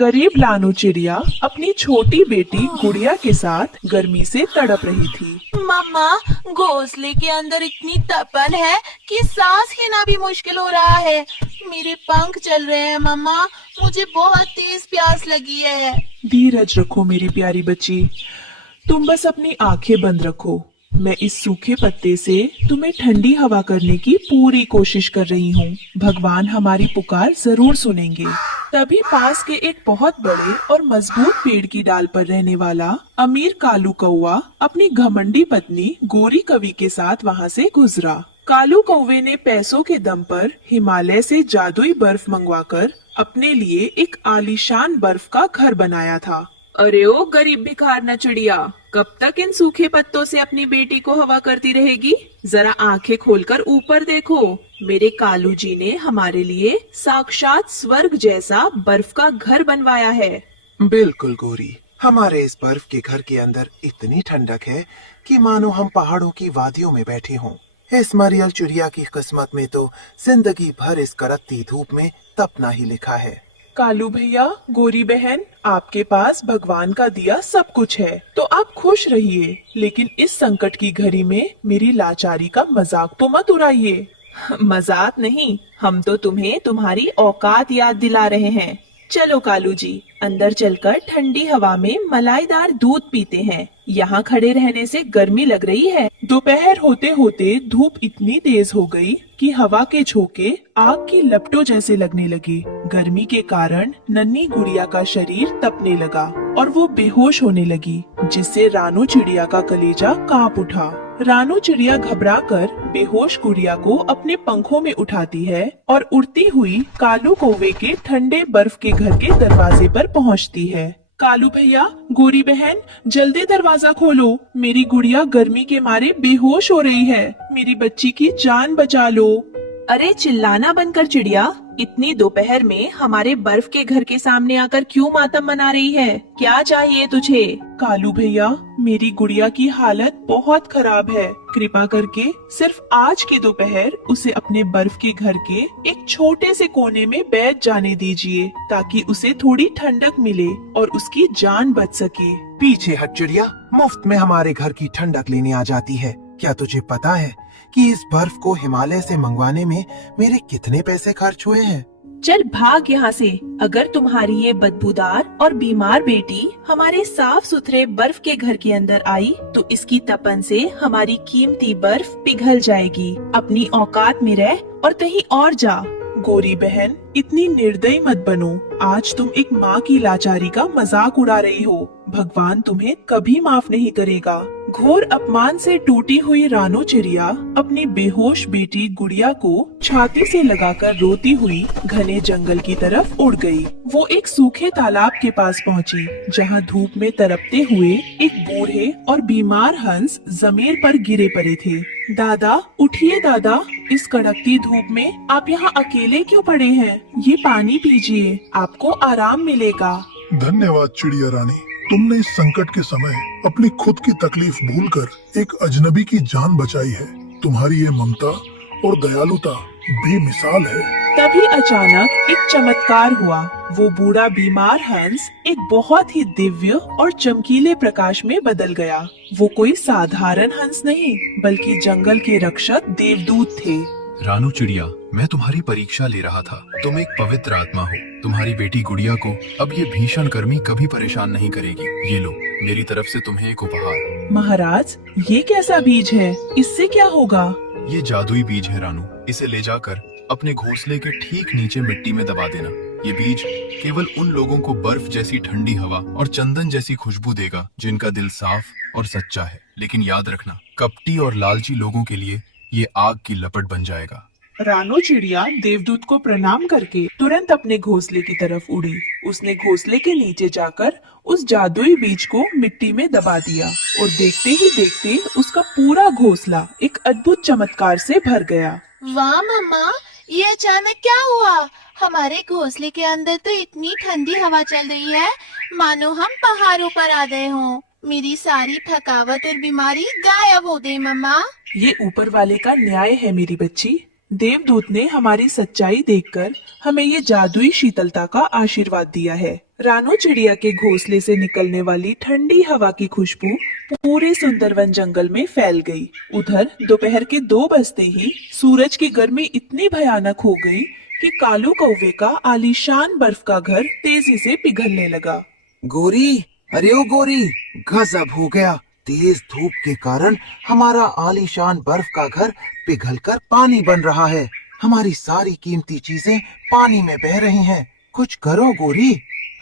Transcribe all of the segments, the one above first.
गरीब लानू चिड़िया अपनी छोटी बेटी गुड़िया के साथ गर्मी से तड़प रही थी। मम्मा, घोंसले के अंदर इतनी तपन है कि सांस लेना भी मुश्किल हो रहा है। मेरे पंख चल रहे हैं मम्मा, मुझे बहुत तेज प्यास लगी है। धीरज रखो मेरी प्यारी बच्ची, तुम बस अपनी आंखें बंद रखो। मैं इस सूखे पत्ते से तुम्हें ठंडी हवा करने की पूरी कोशिश कर रही हूँ। भगवान हमारी पुकार जरूर सुनेंगे। तभी पास के एक बहुत बड़े और मजबूत पेड़ की डाल पर रहने वाला अमीर कालू कौवा अपनी घमंडी पत्नी गोरी कवि के साथ वहाँ से गुजरा। कालू कौवे ने पैसों के दम पर हिमालय से जादुई बर्फ मंगवाकर अपने लिए एक आलीशान बर्फ का घर बनाया था। अरे ओ गरीब भिखार न चिड़िया, कब तक इन सूखे पत्तों से अपनी बेटी को हवा करती रहेगी? जरा आंखें खोलकर ऊपर देखो, मेरे कालू जी ने हमारे लिए साक्षात स्वर्ग जैसा बर्फ का घर बनवाया है। बिल्कुल गोरी, हमारे इस बर्फ के घर के अंदर इतनी ठंडक है कि मानो हम पहाड़ों की वादियों में बैठे हों। इस मरियल चिड़िया की किस्मत में तो जिंदगी भर इस कड़कती धूप में तपना ही लिखा है। कालू भैया, गोरी बहन, आपके पास भगवान का दिया सब कुछ है, तो आप खुश रहिए, लेकिन इस संकट की घड़ी में मेरी लाचारी का मजाक तो मत उड़ाइए। मजाक नहीं, हम तो तुम्हें तुम्हारी औकात याद दिला रहे हैं। चलो कालू जी, अंदर चलकर ठंडी हवा में मलाईदार दूध पीते हैं। यहाँ खड़े रहने से गर्मी लग रही है। दोपहर होते होते धूप इतनी तेज हो गई कि हवा के झोंके आग की लपटों जैसे लगने लगे। गर्मी के कारण नन्ही गुड़िया का शरीर तपने लगा और वो बेहोश होने लगी, जिससे रानू चिड़िया का कलेजा कांप उठा। रानू चिड़िया घबराकर बेहोश गुड़िया को अपने पंखों में उठाती है और उड़ती हुई कालू कौवे के ठंडे बर्फ के घर के दरवाजे पर पहुंचती है। कालू भैया, गोरी बहन, जल्दी दरवाजा खोलो, मेरी गुड़िया गर्मी के मारे बेहोश हो रही है, मेरी बच्ची की जान बचा लो। अरे चिल्लाना बंद कर चिड़िया, इतनी दोपहर में हमारे बर्फ के घर के सामने आकर क्यों मातम मना रही है? क्या चाहिए तुझे? कालू भैया, मेरी गुड़िया की हालत बहुत खराब है, कृपा करके सिर्फ आज की दोपहर उसे अपने बर्फ के घर के एक छोटे से कोने में बैठ जाने दीजिए, ताकि उसे थोड़ी ठंडक मिले और उसकी जान बच सके। पीछे हट चिड़िया, मुफ्त में हमारे घर की ठंडक लेने आ जाती है। क्या तुझे पता है कि इस बर्फ को हिमालय से मंगवाने में मेरे कितने पैसे खर्च हुए हैं? चल भाग यहाँ से। अगर तुम्हारी ये बदबूदार और बीमार बेटी हमारे साफ सुथरे बर्फ के घर के अंदर आई तो इसकी तपन से हमारी कीमती बर्फ पिघल जाएगी। अपनी औकात में रह और कहीं और जा। गोरी बहन, इतनी निर्दयी मत बनो। आज तुम एक माँ की लाचारी का मजाक उड़ा रही हो। भगवान तुम्हें कभी माफ नहीं करेगा। घोर अपमान से टूटी हुई रानू चिड़िया अपनी बेहोश बेटी गुड़िया को छाती से लगाकर रोती हुई घने जंगल की तरफ उड़ गई। वो एक सूखे तालाब के पास पहुंची, जहां धूप में तड़पते हुए एक बूढ़े और बीमार हंस जमीन पर गिरे पड़े थे। दादा, उठिए दादा, इस कड़कती धूप में आप यहाँ अकेले क्यों पड़े हैं? ये पानी पीजिए, आपको आराम मिलेगा। धन्यवाद चिड़िया रानी, तुमने इस संकट के समय अपनी खुद की तकलीफ भूलकर एक अजनबी की जान बचाई है। तुम्हारी ये ममता और दयालुता बेमिसाल है। तभी अचानक एक चमत्कार हुआ। वो बूढ़ा बीमार हंस एक बहुत ही दिव्य और चमकीले प्रकाश में बदल गया। वो कोई साधारण हंस नहीं, बल्कि जंगल के रक्षक देवदूत थे। रानू चिड़िया, मैं तुम्हारी परीक्षा ले रहा था। तुम एक पवित्र आत्मा हो। तुम्हारी बेटी गुड़िया को अब ये भीषण गर्मी कभी परेशान नहीं करेगी। ये लो, मेरी तरफ से तुम्हें एक उपहार। महाराज, ये कैसा बीज है? इससे क्या होगा? ये जादुई बीज है रानू, इसे ले जाकर अपने घोंसले के ठीक नीचे मिट्टी में दबा देना। ये बीज केवल उन लोगों को बर्फ जैसी ठंडी हवा और चंदन जैसी खुशबू देगा जिनका दिल साफ और सच्चा है। लेकिन याद रखना, कपटी और लालची लोगों के लिए ये आग की लपट बन जाएगा। रानू चिड़िया देवदूत को प्रणाम करके तुरंत अपने घोंसले की तरफ उड़ी। उसने घोंसले के नीचे जाकर उस जादुई बीज को मिट्टी में दबा दिया और देखते ही देखते उसका पूरा घोंसला एक अद्भुत चमत्कार से भर गया। वाह मम्मा, ये अचानक क्या हुआ? हमारे घोंसले के अंदर तो इतनी ठंडी हवा चल रही है, मानो हम पहाड़ों पर आ गए हों। मेरी सारी थकावट और बीमारी गायब हो गई मम्मा। ये ऊपर वाले का न्याय है मेरी बच्ची। देवदूत ने हमारी सच्चाई देखकर हमें ये जादुई शीतलता का आशीर्वाद दिया है। रानू चिड़िया के घोंसले से निकलने वाली ठंडी हवा की खुशबू पूरे सुंदरवन जंगल में फैल गई। उधर दोपहर के 2 बजते ही सूरज की गर्मी इतनी भयानक हो गई कि कालू कौवे का आलीशान बर्फ का घर तेजी से पिघलने लगा। गोरी, अरे ओ गोरी, गजब हो गया। तेज धूप के कारण हमारा आलीशान बर्फ का घर पिघलकर पानी बन रहा है। हमारी सारी कीमती चीजें पानी में बह रही हैं। कुछ करो गोरी।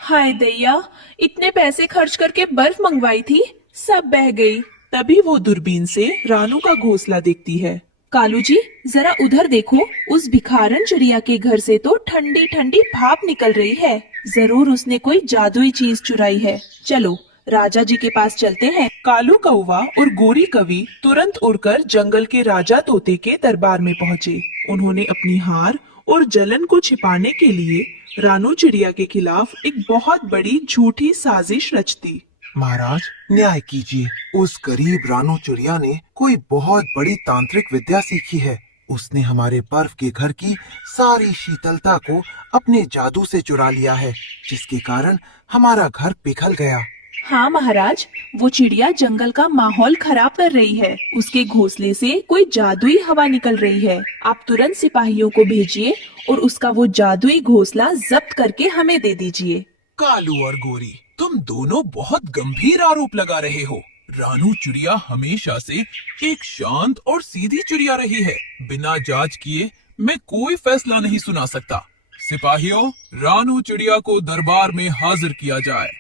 हाय दैया, इतने पैसे खर्च करके बर्फ मंगवाई थी, सब बह गई। तभी वो दूरबीन से रानू का घोंसला देखती है। कालू जी, जरा उधर देखो, उस भिखारन चिड़िया के घर से तो ठंडी ठंडी भाप निकल रही है। जरूर उसने कोई जादुई चीज चुराई है। चलो राजा जी के पास चलते हैं। कालू कौवा और गोरी कवि तुरंत उड़कर जंगल के राजा तोते के दरबार में पहुँचे। उन्होंने अपनी हार और जलन को छिपाने के लिए रानू चिड़िया के खिलाफ एक बहुत बड़ी झूठी साजिश रच दी। महाराज, न्याय कीजिए। उस गरीब रानू चिड़िया ने कोई बहुत बड़ी तांत्रिक विद्या सीखी है। उसने हमारे बर्फ के घर की सारी शीतलता को अपने जादू से चुरा लिया है, जिसके कारण हमारा घर पिघल गया। हाँ महाराज, वो चिड़िया जंगल का माहौल खराब कर रही है। उसके घोंसले से कोई जादुई हवा निकल रही है। आप तुरंत सिपाहियों को भेजिए और उसका वो जादुई घोंसला जब्त करके हमें दे दीजिए। कालू और गोरी, तुम दोनों बहुत गंभीर आरोप लगा रहे हो। रानू चिड़िया हमेशा से एक शांत और सीधी चिड़िया रही है। बिना जांच किए मैं कोई फैसला नहीं सुना सकता। सिपाहियों, रानू चिड़िया को दरबार में हाजिर किया जाए।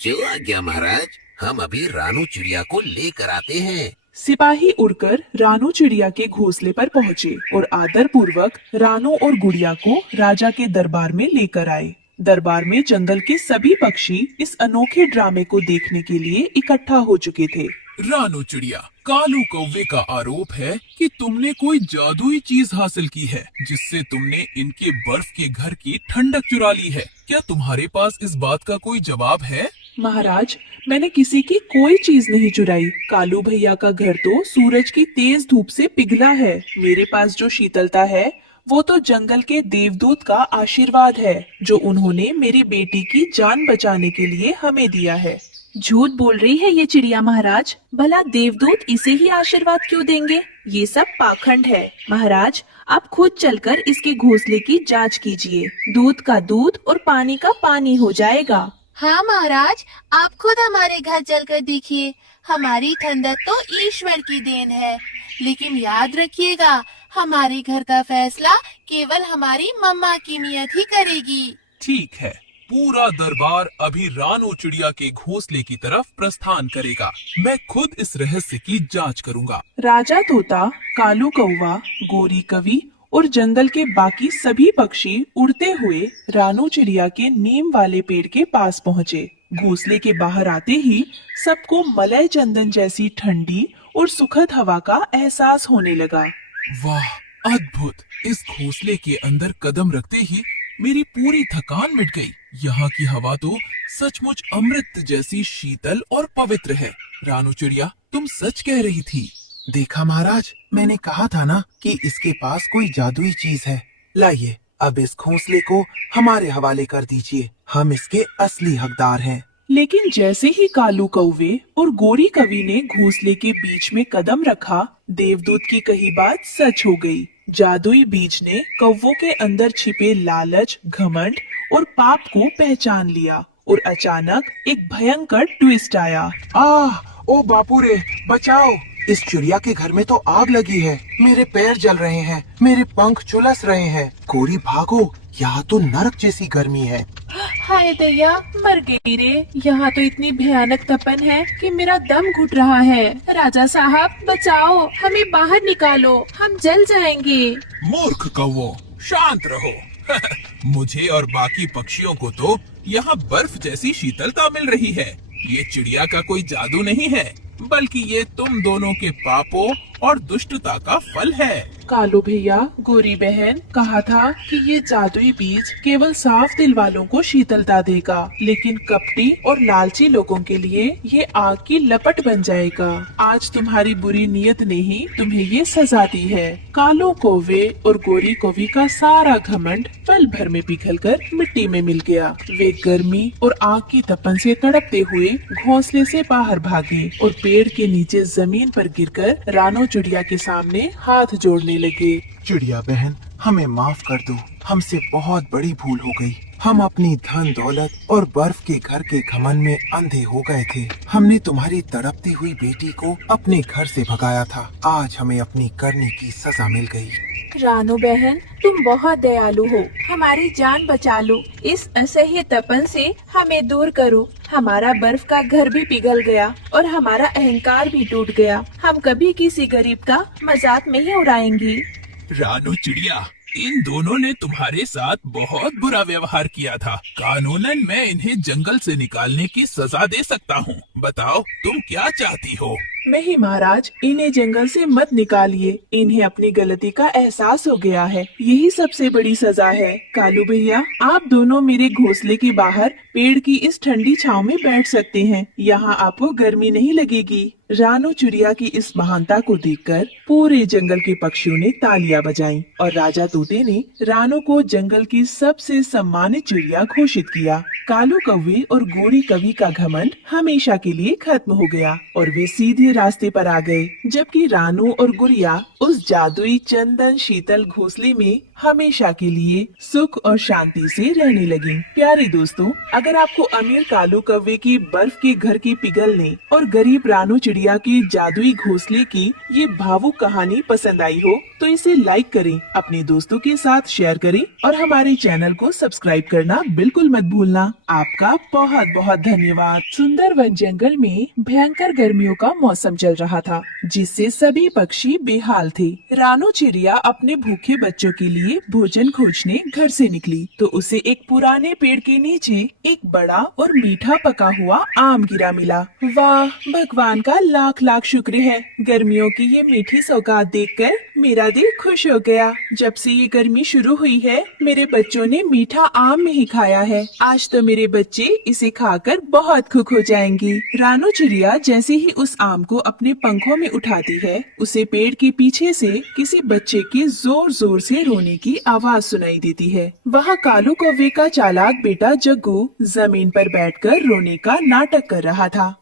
जो आज्ञा महाराज, हम अभी रानू चिड़िया को लेकर आते हैं। सिपाही उड़कर रानू चिड़िया के घोंसले पर पहुँचे और आदर पूर्वक रानू और गुड़िया को राजा के दरबार में लेकर आए। दरबार में जंगल के सभी पक्षी इस अनोखे ड्रामे को देखने के लिए इकट्ठा हो चुके थे। रानू चिड़िया, कालू कौवे का आरोप है कि तुमने कोई जादुई चीज हासिल की है, जिससे तुमने इनके बर्फ के घर की ठंडक चुरा ली है। क्या तुम्हारे पास इस बात का कोई जवाब है? महाराज, मैंने किसी की कोई चीज नहीं चुराई। कालू भैया का घर तो सूरज की तेज धूप से पिघला है। मेरे पास जो शीतलता है वो तो जंगल के देवदूत का आशीर्वाद है, जो उन्होंने मेरी बेटी की जान बचाने के लिए हमें दिया है। झूठ बोल रही है ये चिड़िया महाराज। भला देवदूत इसे ही आशीर्वाद क्यों देंगे? ये सब पाखंड है। महाराज, आप खुद चलकर इसके घोंसले की जांच कीजिए। दूध का दूध और पानी का पानी हो जाएगा। हाँ महाराज, आप खुद हमारे घर चलकर देखिए। हमारी ठंडक तो ईश्वर की देन है, लेकिन याद रखिएगा, हमारे घर का फैसला केवल हमारी मम्मा की नियत ही करेगी। ठीक है, पूरा दरबार अभी रानू चिड़िया के घोंसले की तरफ प्रस्थान करेगा। मैं खुद इस रहस्य की जांच करूंगा। राजा तोता, कालू कौवा, गोरी कवि और जंगल के बाकी सभी पक्षी उड़ते हुए रानू चिड़िया के नीम वाले पेड़ के पास पहुँचे। घोंसले के बाहर आते ही सबको मलय चंदन जैसी ठंडी और सुखद हवा का एहसास होने लगा। वाह, अद्भुत! इस घोंसले के अंदर कदम रखते ही मेरी पूरी थकान मिट गई। यहाँ की हवा तो सचमुच अमृत जैसी शीतल और पवित्र है। रानू चिड़िया, तुम सच कह रही थी। देखा महाराज, मैंने कहा था ना कि इसके पास कोई जादुई चीज है। लाइए, अब इस घोंसले को हमारे हवाले कर दीजिए। हम इसके असली हकदार हैं। लेकिन जैसे ही कालू कौवे और गोरी कवि ने घोंसले के बीच में कदम रखा, देवदूत की कही बात सच हो गई। जादुई बीज ने कौवों के अंदर छिपे लालच, घमंड और पाप को पहचान लिया और अचानक एक भयंकर ट्विस्ट आया। ओ बापू रे, बचाओ! इस चिड़िया के घर में तो आग लगी है। मेरे पैर जल रहे हैं, मेरे पंख झुलस रहे हैं। गोरी भागो, यहाँ तो नरक जैसी गर्मी है। हाय दैया, मर गई रे। यहाँ तो इतनी भयानक तपन है कि मेरा दम घुट रहा है। राजा साहब, बचाओ, हमें बाहर निकालो, हम जल जाएंगे। मूर्ख कौवो, शांत रहो। मुझे और बाकी पक्षियों को तो यहाँ बर्फ जैसी शीतलता मिल रही है। ये चिड़िया का कोई जादू नहीं है, बल्कि ये तुम दोनों के पापों और दुष्टता का फल है। कालू भैया, गोरी बहन, कहा था कि ये जादुई बीज केवल साफ दिल वालों को शीतलता देगा, लेकिन कपटी और लालची लोगों के लिए ये आग की लपट बन जाएगा। आज तुम्हारी बुरी नीयत ने ही तुम्हें ये सजा दी है। कालो कौवे और गोरी कौवी का सारा घमंड पल भर में पिघलकर मिट्टी में मिल गया। वे गर्मी और आग की तपन से तड़पते हुए घोंसले से बाहर भागे और पेड़ के नीचे जमीन पर गिरकर रानो चिड़िया के सामने हाथ जोड़ने लगे। चिड़िया बहन, हमें माफ कर दो, हमसे बहुत बड़ी भूल हो गई। हम अपनी धन दौलत और बर्फ के घर के घमंड में अंधे हो गए थे। हमने तुम्हारी तड़पती हुई बेटी को अपने घर से भगाया था। आज हमें अपनी करने की सजा मिल गई। रानो बहन, तुम बहुत दयालु हो, हमारी जान बचा लो। इस असह्य तपन से हमें दूर करो। हमारा बर्फ का घर भी पिघल गया और हमारा अहंकार भी टूट गया। हम कभी किसी गरीब का मजाक नहीं उड़ाएंगी। रानो चिड़िया, इन दोनों ने तुम्हारे साथ बहुत बुरा व्यवहार किया था। कानूनन मैं इन्हें जंगल से निकालने की सजा दे सकता हूँ। बताओ तुम क्या चाहती हो? नहीं महाराज, इन्हें जंगल से मत निकालिए। इन्हें अपनी गलती का एहसास हो गया है, यही सबसे बड़ी सजा है। कालू भैया, आप दोनों मेरे घोंसले के बाहर पेड़ की इस ठंडी छांव में बैठ सकते हैं। यहाँ आपको गर्मी नहीं लगेगी। रानो चिड़िया की इस महानता को देखकर पूरे जंगल के पक्षियों ने तालियां बजाईं और राजा तोते ने रानो को जंगल की सबसे सम्मानित चिड़िया घोषित किया। कालू कौवे और गोरी कवि का घमंड हमेशा के लिए खत्म हो गया और वे सीधे रास्ते पर आ गए, जबकि रानू और गुड़िया उस जादुई चंदन शीतल घोंसले में हमेशा के लिए सुख और शांति से रहने लगी। प्यारे दोस्तों, अगर आपको अमीर कालू कौवे की बर्फ के घर के पिघलने और गरीब रानू चिड़िया की जादुई घोंसले की ये भावुक कहानी पसंद आई हो तो इसे लाइक करें, अपने दोस्तों के साथ शेयर करें और हमारे चैनल को सब्सक्राइब करना बिल्कुल मत भूलना। आपका बहुत बहुत धन्यवाद। सुंदर वन जंगल में भयंकर गर्मियों का मौसम चल रहा था, जिससे सभी पक्षी बेहाल थे। रानू चिड़िया अपने भूखे बच्चों के लिए भोजन खोजने घर से निकली तो उसे एक पुराने पेड़ के नीचे एक बड़ा और मीठा पका हुआ आम गिरा मिला। वाह, भगवान का लाख लाख शुक्र है। गर्मियों की ये मीठी सौगात देखकर मेरा दिल खुश हो गया। जब से ये गर्मी शुरू हुई है, मेरे बच्चों ने मीठा आम नहीं खाया है। आज तो मेरे बच्चे इसे खाकर बहुत खुश हो जाएंगी। रानू चिड़िया जैसे ही उस आम को अपने पंखों में उठाती है, उसे पेड़ के पीछे से किसी बच्चे के जोर जोर से रोने की आवाज सुनाई देती है। वहाँ कालू कौवे का चालाक बेटा जग्गू जमीन पर बैठकर रोने का नाटक कर रहा था।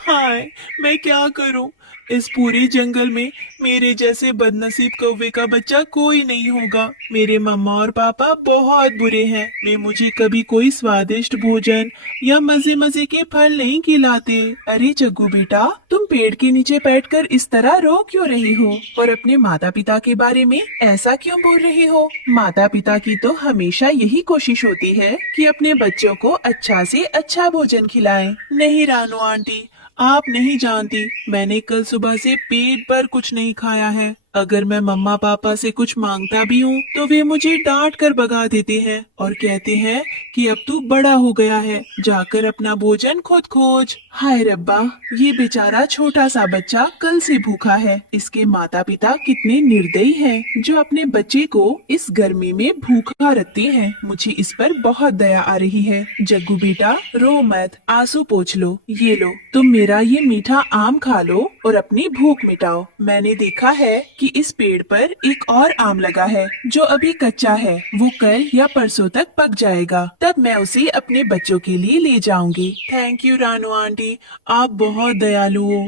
हाय, मैं क्या करूं? इस पूरे जंगल में मेरे जैसे बदनसीब कौवे का बच्चा कोई नहीं होगा। मेरे मम्मा और पापा बहुत बुरे हैं। वे मुझे कभी कोई स्वादिष्ट भोजन या मजे मजे के फल नहीं खिलाते। अरे जग्गू बेटा, तुम पेड़ के नीचे बैठकर इस तरह रो क्यों रही हो और अपने माता पिता के बारे में ऐसा क्यों बोल रही हो? माता पिता की तो हमेशा यही कोशिश होती है कि अपने बच्चों को अच्छा से अच्छा भोजन खिलाएं। नहीं रानू आंटी, आप नहीं जानती, मैंने कल सुबह से पेट भर कुछ नहीं खाया है। अगर मैं मम्मा पापा से कुछ मांगता भी हूँ तो वे मुझे डांट कर भगा देते हैं और कहते हैं कि अब तू बड़ा हो गया है, जाकर अपना भोजन खुद खोज। हाय रब्बा, ये बेचारा छोटा सा बच्चा कल से भूखा है। इसके माता पिता कितने निर्दयी हैं, जो अपने बच्चे को इस गर्मी में भूखा रखते हैं। मुझे इस पर बहुत दया आ रही है। जग्गू बेटा, रो मत, आंसू पोंछ लो। ये लो, तुम मेरा ये मीठा आम खा लो और अपनी भूख मिटाओ। मैंने देखा है कि इस पेड़ पर एक और आम लगा है जो अभी कच्चा है। वो कल या परसों तक पक जाएगा, तब मैं उसे अपने बच्चों के लिए ले जाऊंगी। थैंक यू रानू आंटी, आप बहुत दयालु हो।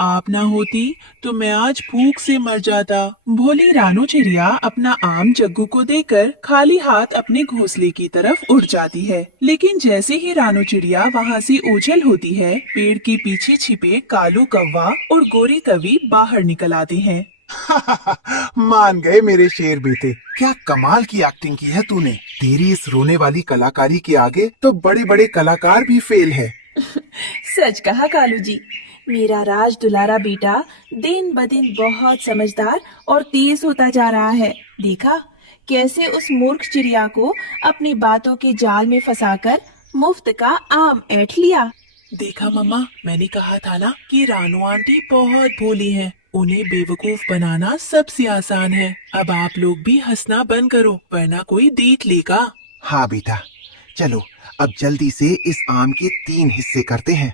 आप ना होती तो मैं आज भूख से मर जाता। भोली रानू चिड़िया अपना आम जग्गू को देकर खाली हाथ अपने घोंसले की तरफ उड़ जाती है, लेकिन जैसे ही रानू चिड़िया वहाँ से ओझल होती है, पेड़ के पीछे छिपे कालू कौवा और गोरी कवि बाहर निकल आते हैं। मान गए मेरे शेर बेटे, क्या कमाल की एक्टिंग की है तूने। तेरी इस रोने वाली कलाकारी के आगे तो बड़े बड़े कलाकार भी फेल है। सच कहा कालू जी, मेरा राज दुलारा बेटा दिन ब दिन बहुत समझदार और तेज होता जा रहा है। देखा कैसे उस मूर्ख चिड़िया को अपनी बातों के जाल में फंसाकर मुफ्त का आम ऐंठ लिया। देखा मम्मा, मैंने कहा था ना कि रानू आंटी बहुत भोली हैं। उन्हें बेवकूफ बनाना सबसे आसान है। अब आप लोग भी हंसना बंद करो, वरना कोई देख लेगा। हाँ बेटा, चलो अब जल्दी से इस आम के 3 हिस्से करते हैं।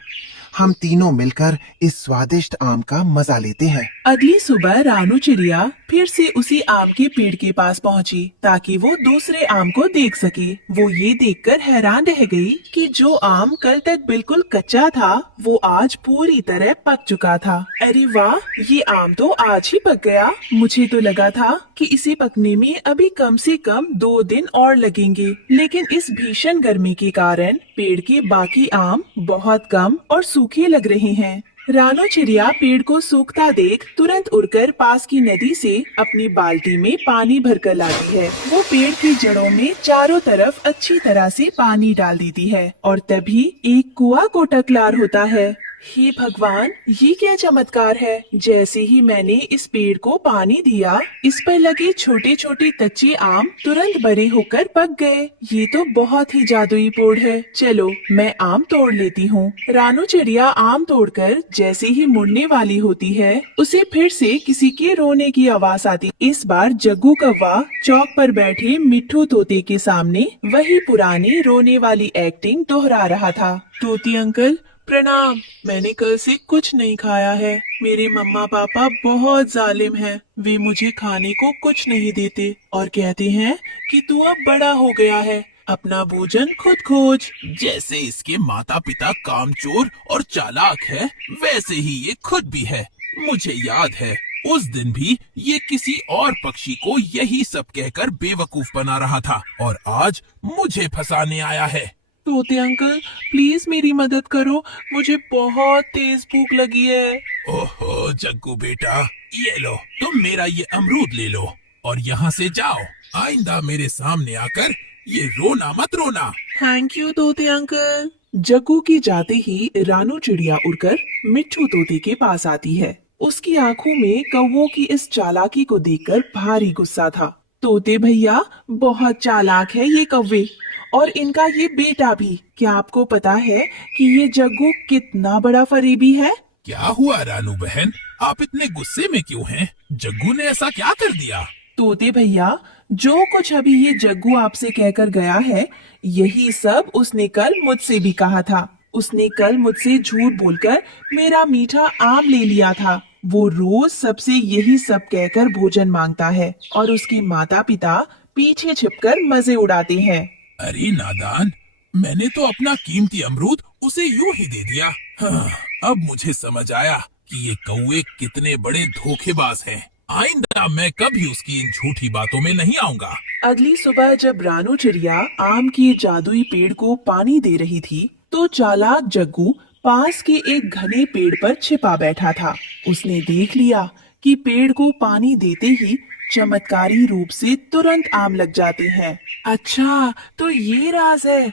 हम तीनों मिलकर इस स्वादिष्ट आम का मजा लेते हैं। अगली सुबह रानू चिड़िया फिर से उसी आम के पेड़ के पास पहुंची ताकि वो दूसरे आम को देख सके। वो ये देखकर हैरान रह गई कि जो आम कल तक बिल्कुल कच्चा था वो आज पूरी तरह पक चुका था। अरे वाह, ये आम तो आज ही पक गया। मुझे तो लगा था कि इसे पकने में अभी कम से कम 2 दिन और लगेंगे, लेकिन इस भीषण गर्मी के कारण पेड़ के बाकी आम बहुत कम और सूखे लग रहे हैं। रानू चिड़िया पेड़ को सूखता देख तुरंत उड़कर पास की नदी से अपनी बाल्टी में पानी भरकर लाती है। वो पेड़ की जड़ों में चारों तरफ अच्छी तरह से पानी डाल देती है और तभी एक कुआं कोटकलार होता है। हे भगवान, ये क्या चमत्कार है। जैसे ही मैंने इस पेड़ को पानी दिया, इस पर लगे छोटे छोटे कच्चे आम तुरंत बड़े होकर पक गए। ये तो बहुत ही जादुई पेड़ है। चलो मैं आम तोड़ लेती हूँ। रानू चिड़िया आम तोड़कर जैसे ही मुड़ने वाली होती है, उसे फिर से किसी के रोने की आवाज आती। इस बार जग्गू कौवा चौक पर बैठे मिट्ठू तोते के सामने वही पुरानी रोने वाली एक्टिंग दोहरा रहा था। तोती अंकल प्रणाम। मैंने कल से कुछ नहीं खाया है। मेरे मम्मा पापा बहुत जालिम हैं। वे मुझे खाने को कुछ नहीं देते और कहते हैं कि तू अब बड़ा हो गया है, अपना भोजन खुद खोज। जैसे इसके माता पिता कामचोर और चालाक है, वैसे ही ये खुद भी है। मुझे याद है उस दिन भी ये किसी और पक्षी को यही सब कहकर बेवकूफ बना रहा था और आज मुझे फंसाने आया है। तोते अंकल प्लीज मेरी मदद करो, मुझे बहुत तेज भूख लगी है। ओहो जग्गू बेटा, ये लो, तुम मेरा ये अमरूद ले लो और यहाँ से जाओ। आइंदा मेरे सामने आकर ये रोना मत रोना। थैंक यू तोते अंकल। जग्गू की जाते ही रानू चिड़िया उड़कर मिट्ठू तोते के पास आती है। उसकी आंखों में कौवों की इस चालाकी को देखकर भारी गुस्सा था। तोते भैया, बहुत चालाक है ये कौवे और इनका ये बेटा भी। क्या आपको पता है कि ये जग्गू कितना बड़ा फरेबी है? क्या हुआ रानू बहन, आप इतने गुस्से में क्यों हैं? जग्गू ने ऐसा क्या कर दिया? तोते भैया, जो कुछ अभी ये जग्गू आपसे कहकर गया है, यही सब उसने कल मुझसे भी कहा था। उसने कल मुझसे झूठ बोलकर मेरा मीठा आम ले लिया था। वो रोज सबसे यही सब कहकर भोजन मांगता है और उसके माता पिता पीछे छिपकर मजे उड़ाते हैं। अरे नादान, मैंने तो अपना कीमती अमरूद उसे यूं ही दे दिया। हाँ, अब मुझे समझ आया कि ये कौवे कितने बड़े धोखेबाज हैं। आइंदा मैं कभी उसकी इन झूठी बातों में नहीं आऊंगा। अगली सुबह जब रानू चिड़िया आम के जादुई पेड़ को पानी दे रही थी, तो चालाक जग्गू पास के एक घने पेड़ पर छिपा बैठा था। उसने देख लिया कि पेड़ को पानी देते ही चमत्कारी रूप से तुरंत आम लग जाते हैं। अच्छा, तो ये राज है।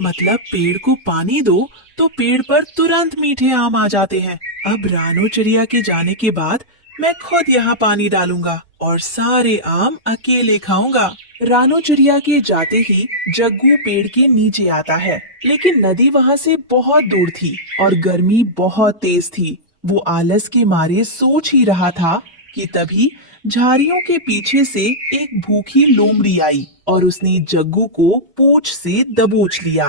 मतलब पेड़ को पानी दो तो पेड़ पर तुरंत मीठे आम आ जाते हैं। अब रानू चिड़िया के जाने के बाद मैं खुद यहाँ पानी डालूंगा और सारे आम अकेले खाऊंगा। रानू चिड़िया के जाते ही जग्गू पेड़ के नीचे आता है, लेकिन नदी वहाँ से बहुत दूर थी और गर्मी बहुत तेज थी। वो आलस के मारे सोच ही रहा था कि तभी झाड़ियों के पीछे से एक भूखी लोमड़ी आई और उसने जग्गू को पूंछ से दबोच लिया।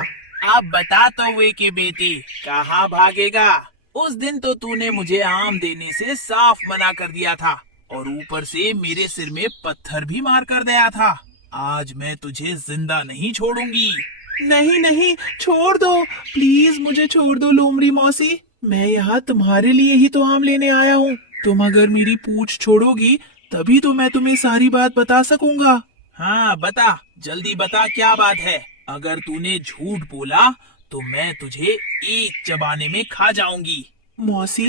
अब बता तो वे के बेटी, कहाँ भागेगा? उस दिन तो तूने मुझे आम देने से साफ मना कर दिया था और ऊपर से मेरे सिर में पत्थर भी मार कर दिया था। आज मैं तुझे जिंदा नहीं छोड़ूंगी। नहीं नहीं, छोड़ दो प्लीज, मुझे छोड़ दो लोमड़ी मौसी। मैं यहाँ तुम्हारे लिए ही तो आम लेने आया हूँ। तुम अगर मेरी पूंछ छोड़ोगी तभी तो मैं तुम्हें सारी बात बता सकूंगा। हाँ बता, जल्दी बता क्या बात है। अगर तूने झूठ बोला तो मैं तुझे एक चबाने में खा जाऊंगी। मौसी,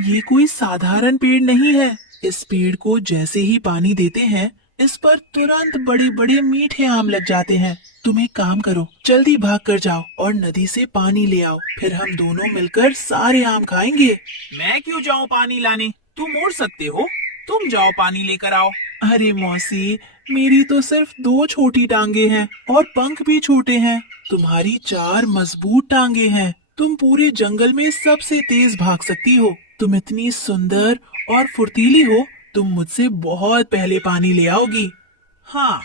ये कोई साधारण पेड़ नहीं है। इस पेड़ को जैसे ही पानी देते हैं, इस पर तुरंत बड़े बड़े मीठे आम लग जाते हैं। तुम एक काम करो, जल्दी भाग कर जाओ और नदी से पानी ले आओ, फिर हम दोनों मिलकर सारे आम खाएंगे। मैं क्यों जाऊँ पानी लाने? तुम उड़ सकते हो, तुम जाओ पानी लेकर आओ। अरे मौसी, मेरी तो सिर्फ 2 छोटी टांगे हैं और पंख भी छोटे हैं। तुम्हारी 4 मजबूत टांगे हैं। तुम पूरे जंगल में सबसे तेज भाग सकती हो। तुम इतनी सुंदर और फुर्तीली हो, तुम मुझसे बहुत पहले पानी ले आओगी। हाँ,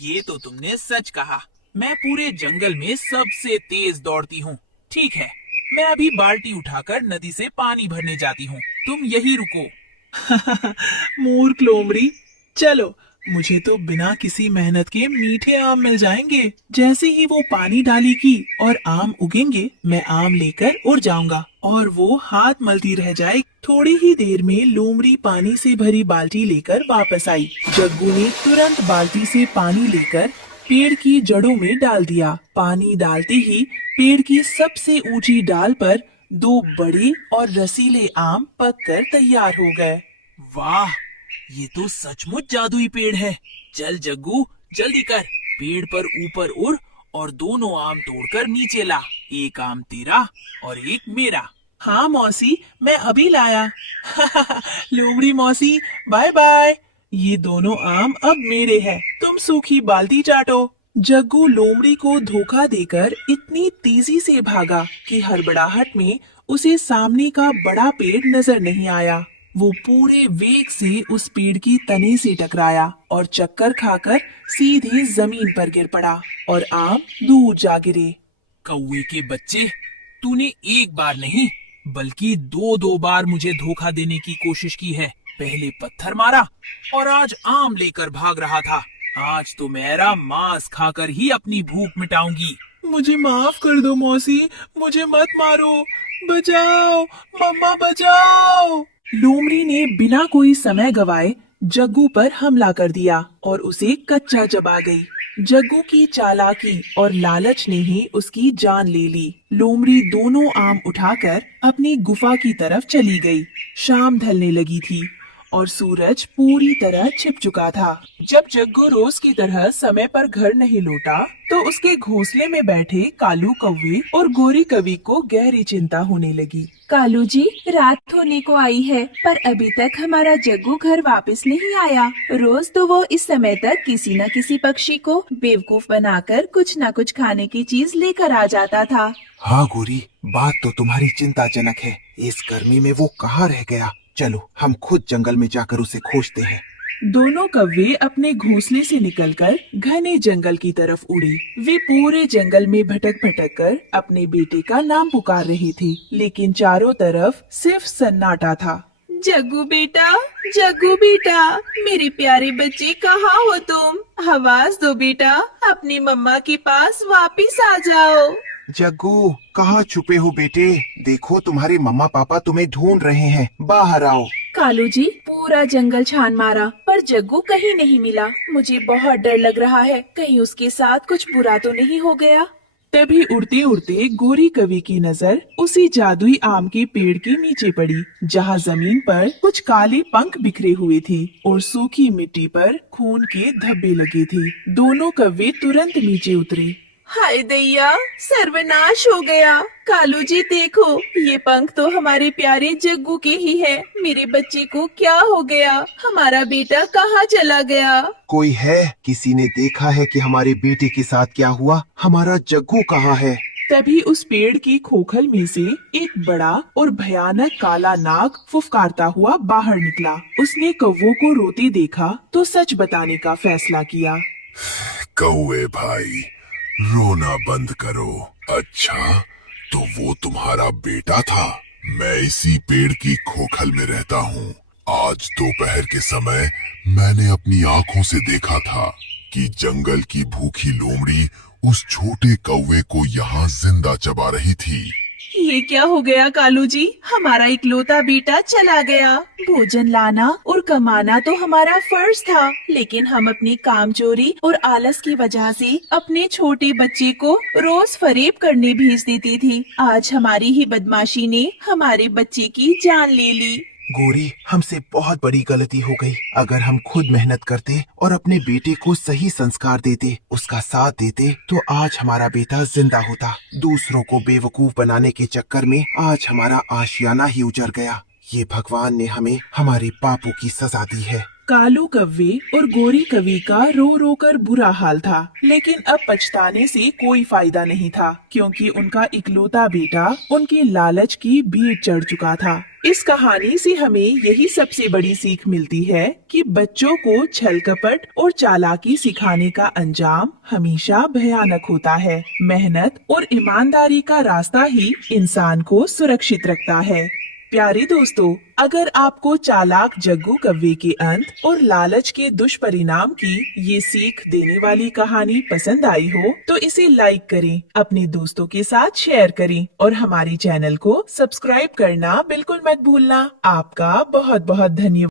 ये तो तुमने सच कहा। मैं पूरे जंगल में सबसे तेज दौड़ती हूँ। ठीक है, मैं अभी बाल्टी उठाकर नदी से पानी भरने जाती हूँ। तुम यही रुको। मूर्ख लोमड़ी, चलो, मुझे तो बिना किसी मेहनत के मीठे आम मिल जाएंगे। जैसे ही वो पानी डालेगी और आम उगेंगे, मैं आम लेकर उड़ जाऊंगा और वो हाथ मलती रह जाए। थोड़ी ही देर में लोमड़ी पानी से भरी बाल्टी लेकर वापस आई। जग्गू ने तुरंत बाल्टी से पानी लेकर पेड़ की जड़ों में डाल दिया। पानी डालते ही पेड़ की सबसे ऊंची डाल पर 2 बड़े और रसीले आम पककर तैयार हो गए। वाह, ये तो सचमुच जादुई पेड़ है। चल जग्गू, जल्दी कर, पेड़ पर ऊपर उड़ और दोनों आम तोड़कर नीचे ला। एक आम तेरा और एक मेरा। हाँ मौसी, मैं अभी लाया। लोमड़ी मौसी, बाय बाय। ये दोनों आम अब मेरे हैं। तुम सूखी बाल्टी चाटो। जग्गू लोमड़ी को धोखा देकर इतनी तेजी से भागा कि हड़बड़ाहट में उसे सामने का बड़ा पेड़ नजर नहीं आया। वो पूरे वेग से उस पेड़ की तने से टकराया और चक्कर खाकर सीधे जमीन पर गिर पड़ा और आम दूर जा गिरे। कौवे के बच्चे, तूने एक बार नहीं बल्कि 2 बार मुझे धोखा देने की कोशिश की है। पहले पत्थर मारा और आज आम लेकर भाग रहा था। आज तो मेरा मांस खाकर ही अपनी भूख मिटाऊंगी। मुझे माफ कर दो मौसी, मुझे मत मारो। बचाओ, मम्मा बचाओ। लोमड़ी ने बिना कोई समय गवाए जग्गू पर हमला कर दिया और उसे कच्चा चबा गई। जग्गू की चालाकी और लालच ने ही उसकी जान ले ली। लोमड़ी दोनों आम उठाकर अपनी गुफा की तरफ चली गई। शाम ढलने लगी थी और सूरज पूरी तरह छिप चुका था। जब जग्गू रोज की तरह समय पर घर नहीं लौटा तो उसके घोंसले में बैठे कालू कौवे और गोरी कवि को गहरी चिंता होने लगी। कालू जी, रात होने को आई है पर अभी तक हमारा जग्गू घर वापस नहीं आया। रोज तो वो इस समय तक किसी न किसी पक्षी को बेवकूफ बनाकर कुछ न कुछ खाने की चीज लेकर आ जाता था। हाँ गोरी, बात तो तुम्हारी चिंताजनक है। इस गर्मी में वो कहाँ रह गया? चलो, हम खुद जंगल में जाकर उसे खोजते हैं। दोनों कौवे अपने घोंसले से निकलकर घने जंगल की तरफ उड़ी। वे पूरे जंगल में भटक भटक कर अपने बेटे का नाम पुकार रहे थे, लेकिन चारों तरफ सिर्फ सन्नाटा था। जग्गू बेटा, जग्गू बेटा, मेरे प्यारे बच्चे कहाँ हो तुम? आवाज दो बेटा, अपनी मम्मा के पास वापिस आ जाओ। जग्गू, कहाँ छुपे हो बेटे? देखो, तुम्हारे मम्मा पापा तुम्हें ढूंढ रहे हैं, बाहर आओ। कालू जी, पूरा जंगल छान मारा पर जग्गू कहीं नहीं मिला। मुझे बहुत डर लग रहा है, कहीं उसके साथ कुछ बुरा तो नहीं हो गया। तभी उड़ते उड़ते गोरी कवि की नजर उसी जादुई आम के पेड़ के नीचे पड़ी, जहाँ जमीन पर कुछ काले पंख बिखरे हुए थे और सूखी मिट्टी पर खून के धब्बे लगे थे। दोनों कौवे तुरंत नीचे उतरे। हाय दैया, सर्वनाश हो गया। कालू जी देखो, ये पंख तो हमारे प्यारे जग्गू के ही है। मेरे बच्चे को क्या हो गया? हमारा बेटा कहाँ चला गया? कोई है? किसी ने देखा है कि हमारे बेटे के साथ क्या हुआ? हमारा जग्गू कहाँ है? तभी उस पेड़ की खोखल में से एक बड़ा और भयानक काला नाग फुफकारता हुआ बाहर निकला। उसने कौवों को रोते देखा तो सच बताने का फैसला किया। कौवे भाई, रोना बंद करो। अच्छा, तो वो तुम्हारा बेटा था? मैं इसी पेड़ की खोखल में रहता हूँ। आज दोपहर के समय मैंने अपनी आंखों से देखा था कि जंगल की भूखी लोमड़ी उस छोटे कौवे को यहाँ जिंदा चबा रही थी। ये क्या हो गया कालू जी? हमारा इकलौता बेटा चला गया। भोजन लाना और कमाना तो हमारा फर्ज था, लेकिन हम अपनी कामचोरी और आलस की वजह से अपने छोटे बच्चे को रोज फरेब करने भेज देती थी। आज हमारी ही बदमाशी ने हमारे बच्चे की जान ले ली। गोरी, हमसे बहुत बड़ी गलती हो गई। अगर हम खुद मेहनत करते और अपने बेटे को सही संस्कार देते, उसका साथ देते, तो आज हमारा बेटा जिंदा होता। दूसरों को बेवकूफ बनाने के चक्कर में आज हमारा आशियाना ही उजड़ गया। ये भगवान ने हमें हमारे पापों की सजा दी है। कालू कव्वे और गोरी कवि का रो रो कर बुरा हाल था, लेकिन अब पछताने से कोई फायदा नहीं था, क्योंकि उनका इकलौता बेटा उनके लालच की भीड़ चढ़ चुका था। इस कहानी से हमें यही सबसे बड़ी सीख मिलती है कि बच्चों को छल कपट और चालाकी सिखाने का अंजाम हमेशा भयानक होता है। मेहनत और ईमानदारी का रास्ता ही इंसान को सुरक्षित रखता है। प्यारे दोस्तों, अगर आपको चालाक जग्गू कव्वे के अंत और लालच के दुष्परिणाम की ये सीख देने वाली कहानी पसंद आई हो तो इसे लाइक करें, अपने दोस्तों के साथ शेयर करें और हमारे चैनल को सब्सक्राइब करना बिल्कुल मत भूलना। आपका बहुत बहुत धन्यवाद।